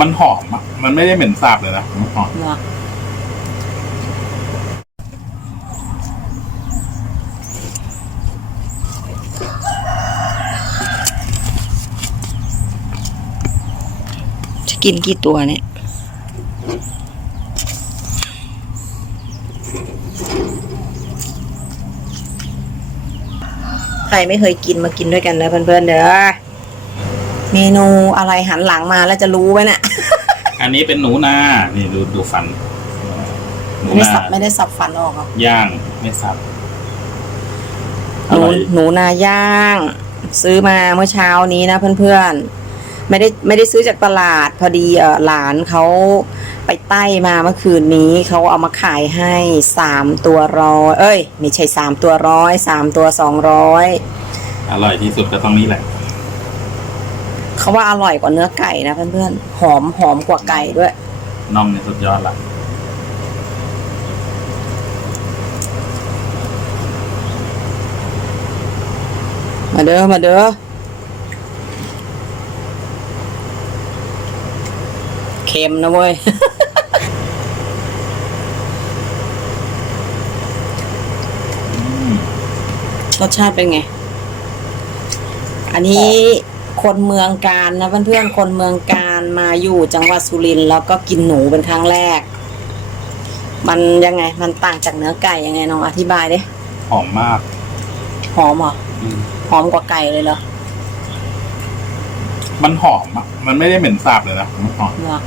มันหอมอะมันไม่ได้เหม็นสาบเลยนะมันหอมเหรอจะกินกี่ตัวเนี่ยใครไม่เคยกินมากินด้วยกันนะเพื่อนๆเด้อเมนูอะไรหันหลังมาแล้วจะรู้ไหมเนี่ย อันนี้เป็นหนูนา นี่ดูดูฟัน หนูไม่นาสับไม่ได้สับฟันออกเหรอย่างไม่สับหนูอร่อยหนูนาย่าง ซื้อมาเมื่อเช้านี้นะเพื่อนๆ ไม่ได้ไม่ได้ซื้อจากตลาดพอดีเออหลานเขาไปใต้มาเมื่อคืนนี้เขาเอามาขายให้สามตัวร้อยเอ้ย ไม่ใช่สามตัวร้อยสามตัวสองร้อยอร่อยที่สุดก็ต้องนี้แหละ เขาว่าอร่อยกว่าเนื้อไก่นะเพื่อนๆหอมหอมกว่าไก่ด้วยน่องในสุดยอดละมาเด้อมาเด้อเค็มนะเว้ยอืมรสชาติเป็นไง อันนี้ คนเมืองการนะเพื่อนๆคนเมืองการมาอยู่จังหวัดสุรินทร์แล้วก็กินหนูเป็นครั้งแรก มันยังไง มันต่างจากเนื้อไก่ยังไงน้องอธิบายดิหอมมากหอมเหรออืมหอมกว่าไก่เลยเหรอมันหอมอะ มันไม่ได้เหม็นสาบเลยนะมันหอมเหรอ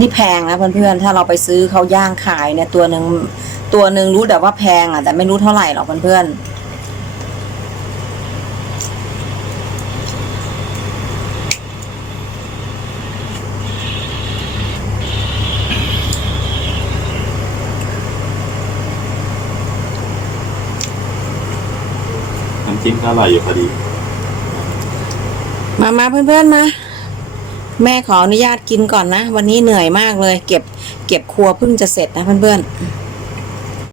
นี่แพงนะเพื่อนๆถ้าเราไปซื้อเขาย่างขายเนี่ยตัวหนึ่ง ตัวหนึ่งรู้แต่ว่าแพงอะ แต่ไม่รู้เท่าไหร่หรอกเพื่อนๆน้ำจิ้มก็อร่อยอยู่พอดี มามาเพื่อนๆมา แม่ขออนุญาตกินก่อนนะ วันนี้เหนื่อยมากเลย เก็บ เก็บครัวเพิ่งจะเสร็จนะเพื่อนๆ